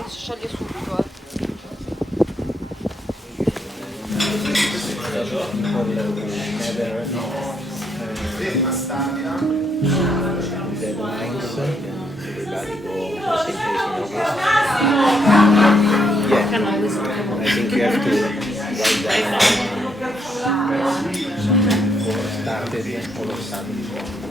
non si scioglie subito. Una stamina. Deadlines. I think you have to write down started all of a sudden.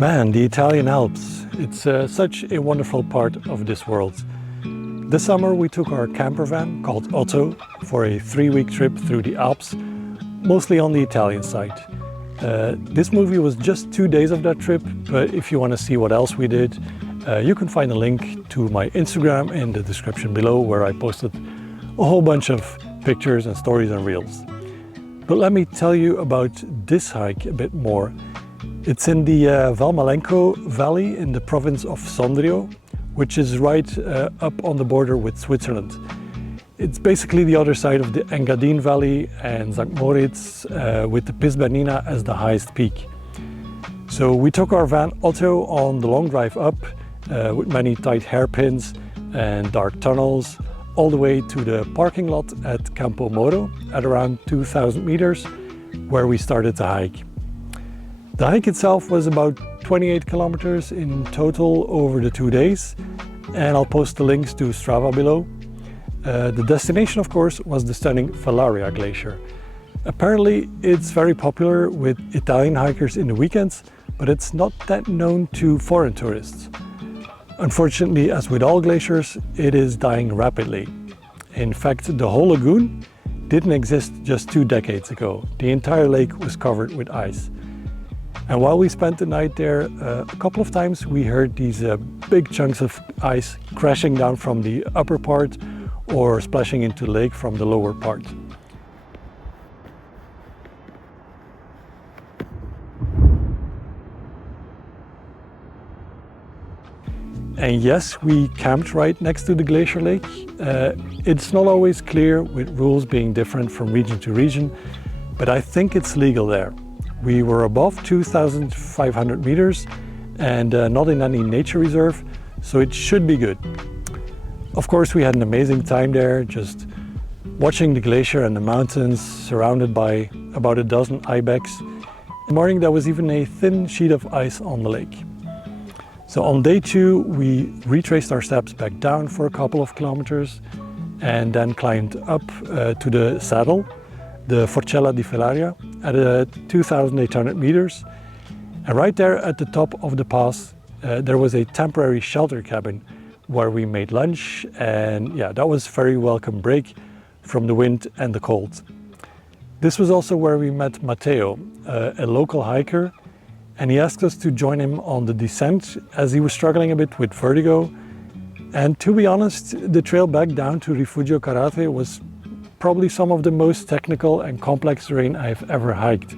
Man, the Italian Alps, it's such a wonderful part of this world. This summer we took our camper van called Otto for a 3-week trip through the Alps, mostly on the Italian side. This movie was just 2 days of that trip, but if you want to see what else we did, you can find a link to my Instagram in the description below, where I posted a whole bunch of pictures and stories and reels. But let me tell you about this hike a bit more. It's in the Valmalenco valley in the province of Sondrio, which is right up on the border with Switzerland. It's basically the other side of the Engadine Valley and St. Moritz, with the Pisbernina as the highest peak. So we took our van Otto on the long drive up, with many tight hairpins and dark tunnels, all the way to the parking lot at Campo Moro at around 2,000 meters, where we started the hike. The hike itself was about 28 kilometers in total over the 2 days, and I'll post the links to Strava below. The destination, of course, was the stunning Fellaria glacier. Apparently it's very popular with Italian hikers in the weekends, but it's not that known to foreign tourists. Unfortunately, as with all glaciers, it is dying rapidly. In fact, the whole lagoon didn't exist just 2 decades ago. The entire lake was covered with ice. And while we spent the night there, a couple of times we heard these big chunks of ice crashing down from the upper part or splashing into the lake from the lower part. And yes, we camped right next to the glacier lake. It's not always clear, with rules being different from region to region, but I think it's legal there. We were above 2,500 meters and not in any nature reserve, so it should be good. Of course, we had an amazing time there, just watching the glacier and the mountains, surrounded by about a dozen ibex. In the morning there was even a thin sheet of ice on the lake. So on day 2 we retraced our steps back down for a couple of kilometers and then climbed up to the saddle, the Forcella di Fellaria, at 2,800 meters. And right there at the top of the pass, there was a temporary shelter cabin where we made lunch, and yeah, that was a very welcome break from the wind and the cold. This was also where we met Matteo, a local hiker, and he asked us to join him on the descent as he was struggling a bit with vertigo. And to be honest, the trail back down to Rifugio Carate was probably some of the most technical and complex terrain I've ever hiked.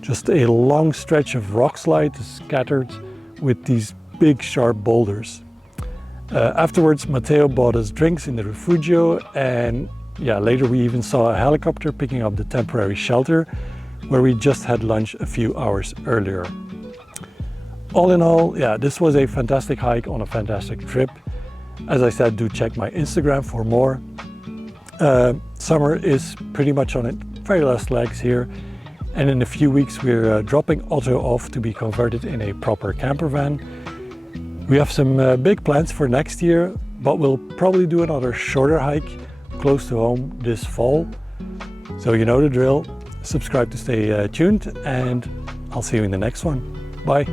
Just a long stretch of rock slide scattered with these big sharp boulders. Afterwards, Matteo bought us drinks in the Rifugio, and yeah, later we even saw a helicopter picking up the temporary shelter where we just had lunch a few hours earlier. All in all, yeah, this was a fantastic hike on a fantastic trip. As I said, do check my Instagram for more. Summer is pretty much on its very last legs here, and in a few weeks we're dropping Otto off to be converted in a proper camper van. We have some big plans for next year, but we'll probably do another shorter hike close to home this fall. So you know the drill. Subscribe to stay tuned, and I'll see you in the next one. Bye.